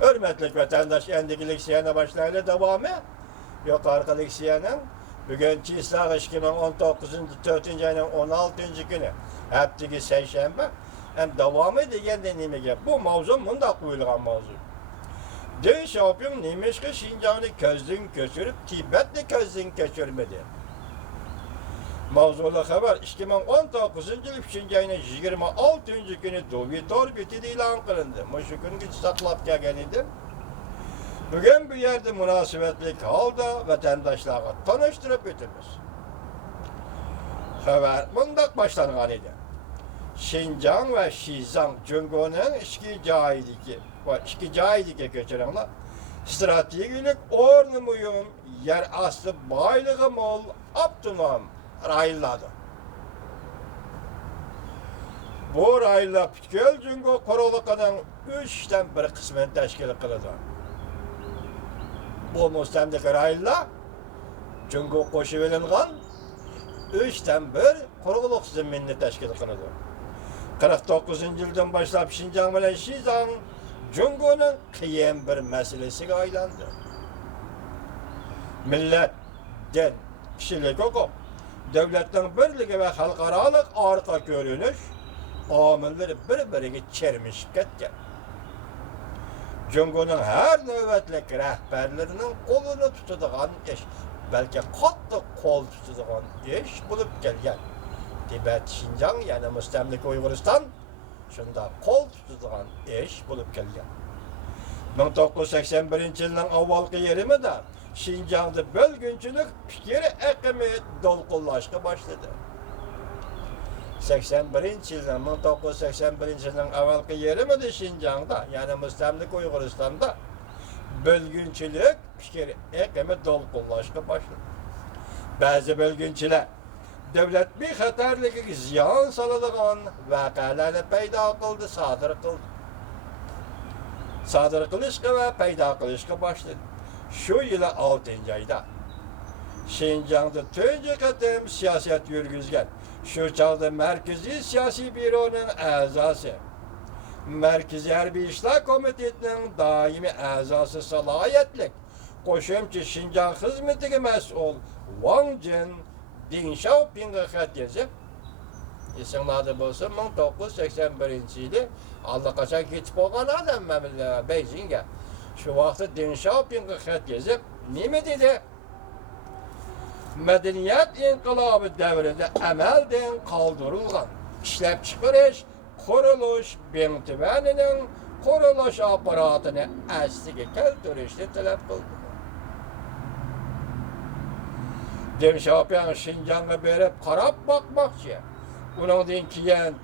Hürmetli vatandaş, endikilik siyana başlayla devamı. Yok arkalık siyanın. Bugün Çislak 2019. 4. ayının 16. günü. Heptiki seyşembe. Hem devamı diyen de neymiş? Bu mavzu bunda koyulgan mavzu. Dün şapım neymiş ki Şincan'ı közden geçirip Tibet'le közden geçirmedi. Mavzulu haber 2019 yıl 3. ayının 26. günü Dovitor bitidi ilan kılındı. Şu gün git saklap gelgen idim. Bugün bu yerde münasebetli halda vatandaşlarla tanıştırıp ötürmüş. Haber bundak başlangan idi. Şincan ve Şizang Cungo'nun iki cahidiki geçirenler stratejik ornu muyum yer aslı baylığı mol optimum rayladı. Bu rayla Pütköl Cungo korulukının 3'ten bir kısmını teşkil kıldı. Bu müstemlik rayla Cungo koşu verilgan 3'ten bir koruluk zeminini teşkil kıldı. 49. yıldan başlayıp Şincan ve Şizang Cungo'nun kıyım bir meselesi aylandı. Millet, din, kişilik hukuk, devletin birliği ve halkaralık arka görünüş, amilleri birbirine çermişip ketken. Cungo'nun her nöbetlik rehberlerinin kolunu tutduğun iş, belki katlı kol tutduğun iş bulup gelgen. Tibet, Şincan yani müstemlik Uygur'istan şunda kol tutduğun iş bulup gelgen. 1981 yılının avvalki yerimi de Şincan'da bölgünçülük fikri ekimi dolkullaşka başladı. 1981 yılının avvalki yerimi de Şincan'da yani müstemlik Uygur'istan'da bölgünçülük fikri ekimi dolkullaşka başladı. Bazı bölgünçüler devlet bir xatarlık ziyan salıdığın vakalarını peyda kıldı, sadır kılışka ve peyda kılışka başladı. Şu yıla 6. ayda Şincan'da tönce katım siyaset yürgüzgen. Şu çağda Merkezi Siyasi Büro'nun azası, Merkezi Harbi İşler Komitesi'nin daimi azası salayetlik, koşumçu Şincan hizmetine mesul Wang Jin Deng Xiaoping'e xat yazıp, isimlerde bolsa 1981 yılı allakaçan ketip olgan adam Beijing'e. Şu vakti Deng Xiaoping'e xat yazıp, nime dedi? Medeniyet inkılabı devrinde emelden kaldırılgan işlep çıkarış, kuruluş bentiveninin kuruluş aparatını eslige keltirişli talep kıldı. Deng Xiaoping Şincan'a berip karab bakmakçı, bunun kiyen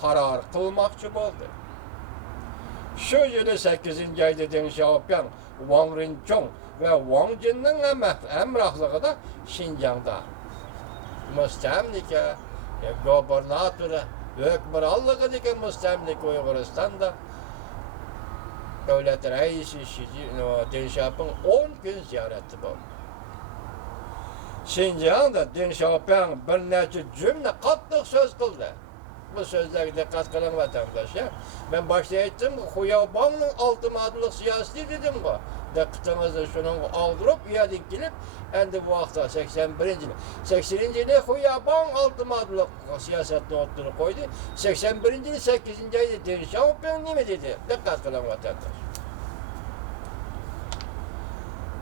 karar kılmakçı oldu. Şu yılı 8. ayda Deng Xiaoping, Wang Rinchong ve Wang Jin'nin emrahlığı da Şincan'da müstemlike, gobernatörü, hükmürallığı dike müstemlike Uyguristan'da devlet reisi Deng Xiaoping 10 gün ziyareti bu. Şincan'da Deng Xiaoping bir neçe cümle katlık söz kıldı. Bu sözlere dikkat kılın vatandaş ya. Ben başta ettim ki Huyaban'ın ultimatlık siyasi dedim bu. Dikkatinizi şunun aldırıp iade gelip endi bu vakta 81. yıl. 80. yılı Huyaban ultimatlık siyasetini ortaya koydu. 81. yılı 8. ayda Deng Xiaoping ne mi dedi? Dikkat kılın vatandaş.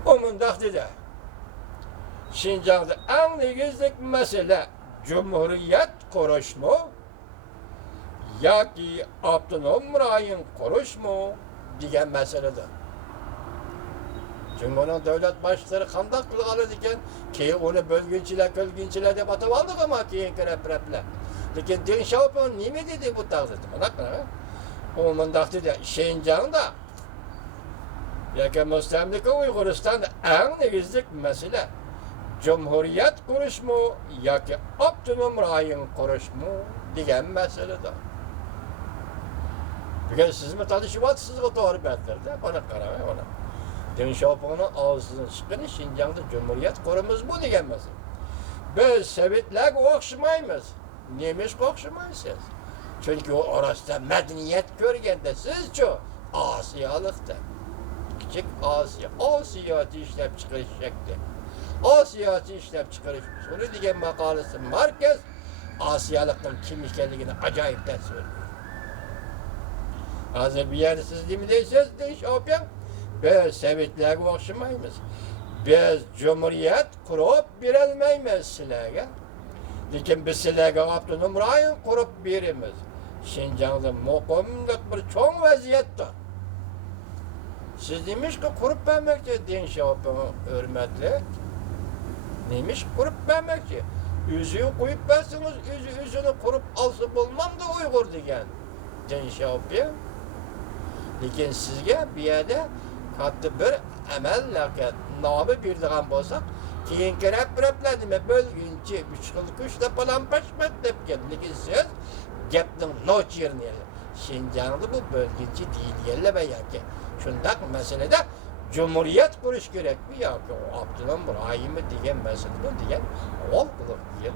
O mındak dedi. Şincan'da en negizlik mesele Cumhuriyet kuruş mu? Ya ki Abdunum Ray'ın kuruş mu? Diyen meseledir. Cumhur'un devlet başları kandak kılgalı diken ki onu bölgünçiler de batıp aldık ama ki reple. Diken Deng Xiaoping ne mi dedi bu takdirde? O mındak dedi. Şincan'da ya ki müstemlik Uyguristan'da en negizlik mesele Cumhuriyet kuruş mu ya ki Abdunum Ray'ın kuruş mu diyen meseledir. Bugün siz mi tanışıvatsınız o doğru belirlerde? Bana karamaya ona. Deng Xiaoping'in ağzının çıkını Şincan'da Cumhuriyet kurumuz bu diyen mesele. Biz Sovetlerle okşamayız. Neymiş okşamayız? Çünkü o arasında medeniyet görgende sizce Asiyalıkta. Kiçik Asiya. Asiyatı işlep çıkarış şekli. Asiyatı işlep çıkarış usulü diye makalesi Marquez Asiyalıktan kim ikenligini acayip ders veriyor. Hazır bir yerde siz değil mi deyseniz deyiş opyan. Biz Sovetlerge okşamaymiz. Biz Cumhuriyet kurup birelmeymiz sizlerge. Lekin biz sizlerge Abdunum rayon kurup birimiz. Şinjan'da muqimlik bir çoğun vaziyettir. Siz demiş ki kurup vermekçi deyin şopyan hürmetli. Neymiş kurup vermekçi? Üzüğü koyup versiniz, üzünü kurup alsa bulmam da Uygur degen. Deyin şopyan. Lekin sizge bir yerde katı bir emel laket namı bildiğen bolsak keyinki replerime bölgünçe 3 yıllık 3 defalan paşmet dep geldi. Lekin siz gepnin noç yerini yerler. Şinjanlı bu bölgünçe değil yerler ve yaki. Şundak meselede Cumhuriyet kuruş gerek mi ya ki o Abdülhamid Rahim'i diyen meselede diyen ol kılık diyen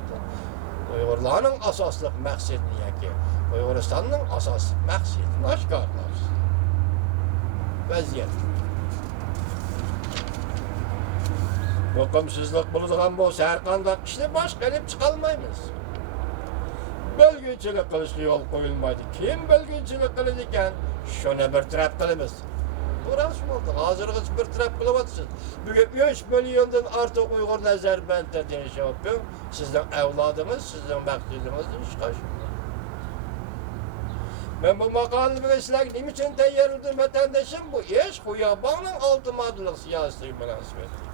Uygurların asaslık məqsədini yaki Uyguristan'ın asaslık məqsədini aşkarlar. Vaziyet. Bakımsızlık bulunduğun bu serkandak işte baş gelip çıkalmayız. Bölgünçülük kılışlı yol koyulmaydı. Kim bölgünçülük kılırken şuna bir trap kılımız. Burası oldu. Hazırlık bir trap kılıvatsınız. Bugün 3 milyondan artık Uygur Nazarbayt'ta diye şey yapıyor. Sizin evladınız, sizin məqsədiniz iş kaşınlar. Ben bu makalını bilgisayar niçin teyyar oldum vatandaşım bu iş Huyaban'ın altımadılık siyasi münasebeti.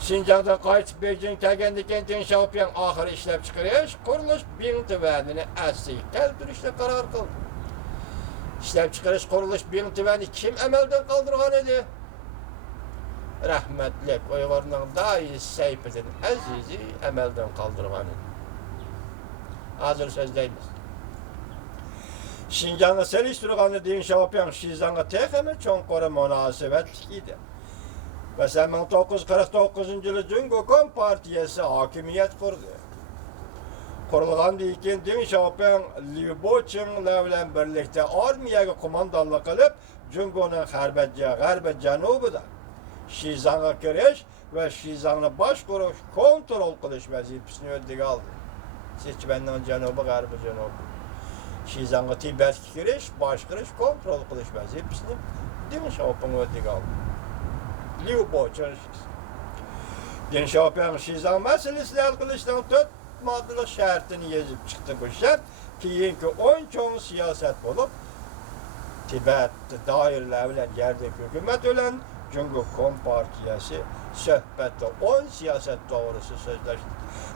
Şinjan'da qayıtıb Beijing kelgende kentin şapiyan ahır işlep çıkarış, kuruluş bin tüvenini əsli keltirişle karar kıldı. İşlep çıkarış kuruluş bin tüveni kim emelden kaldırgan idi? Rahmetlik Uygur'un dahi Seyfet'in azizi emelden kaldırgan idi. Hazır sözdeyimiz. Şinjan'da seliştiriganı deyin şapiyan Şinjan'a tek hemen çoğun münasebetlik idi. Mesela 1949 yılı Cumhuriyet Partiyası hakimiyet kurdu. Kurulgan deyken deyin şapiyan Liubochin'la bilen birlikte armiyaga kumandanlık kılıp Cumhuriyet'in G'arbi Janubu'da Şinjan'a giriş ve Şinjan'ı baş kuruş kontrol kılış vazifesini ödege aldı. Seçmenliğin Janubu, G'arbi Janubu. Şinjan'a Tibet'e giriş, baş kuruş kontrol kılış vazifesini deyin şapiyan ödege aldı. Liubochin. Den şapiyan Şinjan meselesini kılıştan tutmadılık şartını yazıp çıktı bu şart. Keyinki 10 çoğun siyaset olup Tibet'te dairler bilen yerdeki hükümet olan Cumhuriyet Partiyası söhbette 10 siyaset doğrusu sözleşti.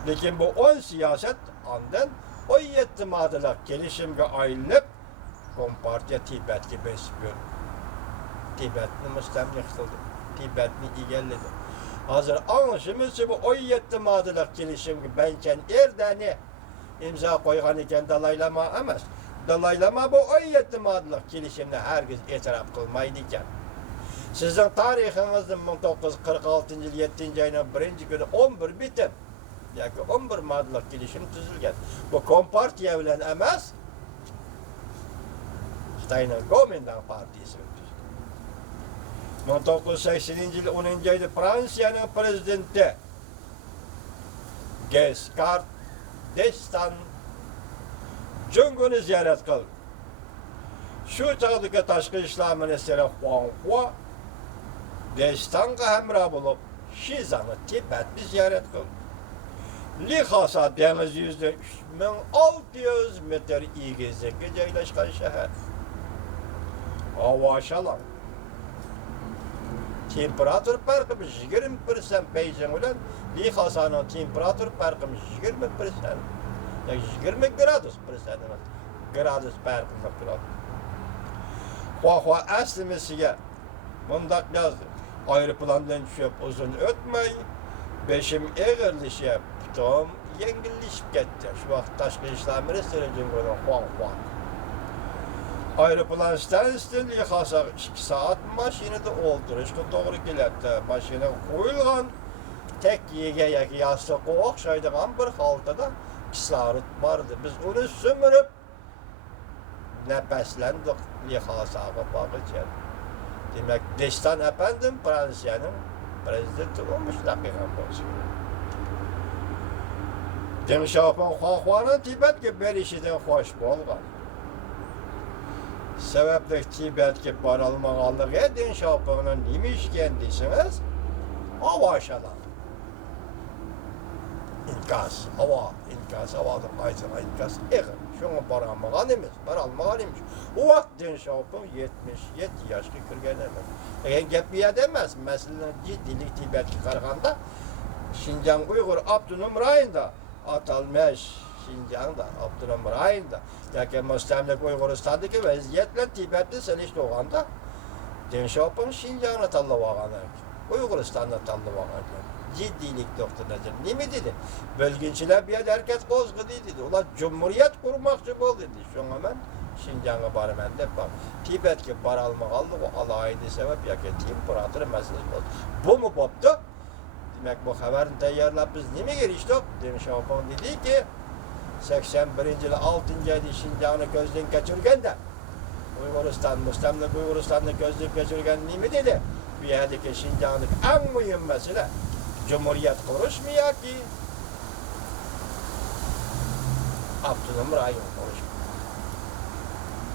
Lekin bu 10 siyaset andan o yettimadılık gelişimge ayrılıp Kompartiya Tibet'e besliyor. Tibet'ni müstemlik kıldı. Tibet'ni igelledi. Hazır anlaşımız bu o yettimadılık gelişimge benken erdeni imza koygan iken dalaylama emas. Dalaylama bu o yettimadılık gelişimine herkes itiraf kılmaydı iken. Sizin tarihinizin 1946 yıl 7. ayının 1. günü 11 bitip yani 11 maddelik gelişim tüzülgen. Bu Kompartiya bilen emas Xitayning Kuomintang partiyasi. 1980 yıl 10. ayda Fransa'nın prezidenti Giscard d'Estaing Cumhuriyet'ini ziyaret kıldı. Şu çağdaki Taşkı İşler Ministeri Huang Hua d'Estaing'a hemrah bulup Şinjan'ı Tibet'ni ziyaret kıldı. Lhasa deniz yüzde 3600 metre igizlikte joylashgan shahar. Havo shalom. Temperatur farqimiz 20% Beijing bilan Lhasa'nın temperatur farqimiz 20%. Yani 20 gradus emas. Gradus farqimiz turadi. Hua aslimisiga mundaq yozdi. Aeroplandan tushib uzun o'tmay beşim egirlishib, putum yengillashib ketdi. Shu vaqt Tashqi ishlar ministri Cumhuriyet Huang Hua. Aeroplan stansiyasida Lhasa 2 saat mashinada o'ltirishga to'g'ri keladi. Mashina qo'yilgan tek yega yoki yostiqqa o'xshaydigan bir xaltada kislorod bor edi. Biz uni sumirib nafaslandik Lhasaga borgacha. Demek Destan efendim Fransa'nın prezidenti olmuş dakikan olsun. Deng Xiaoping Huan'ın Tibet'e berişiden hoş bolgan. Sebeplik Tibet'e baralmağanlığı Deng Xiaoping'in nime işken deyseniz, hava aşağıdan. İnkaz, havadır qaytığa inkaz. Şuna baralmağan emiş, baralmağan emiş. O vaxt Deng Xiaoping 77 yaşlı kürgen emiş. Eğer gep bir edemez, mesela ciddilik Tibet'e qaraganda, Şinjan Uyghur Abdunum rayında, atalmış Şinjan'da, Abdunum rayında, yaki müstemlik Uyguristan'daki vaziyetle Tibet'te sen işte oğanda, Deng Xiaoping Şinjan'ı tallavağanı, Uyguristan'da tallavağanı. Ciddilik doktorunacım. Nimi dedi? Bölgünçüler bir yer herkes bozgu dedi. Ulan Cumhuriyet kurmakçı bol dedi. Şuna hemen Şinjan'a barmen de bak. Tibet'e bar almak aldı. O alaydı sebep ya ki temperatürü meselesi oldu. Bu mu boptu? Demek bu haberin teyarlap biz nimi giriştik? Deng Xiaoping dedi ki 81. yılı 6. ayda Şinjan'ı gözden geçirgen de Uygurustan, müstemlik Uyguristan'ı gözden geçirgen nimi dedi? Bir yerdeki Şinjan'ın en mühim mesele Cumhuriyet kuruşmuyor ki Abdülhamir Ayın konuşmuyor.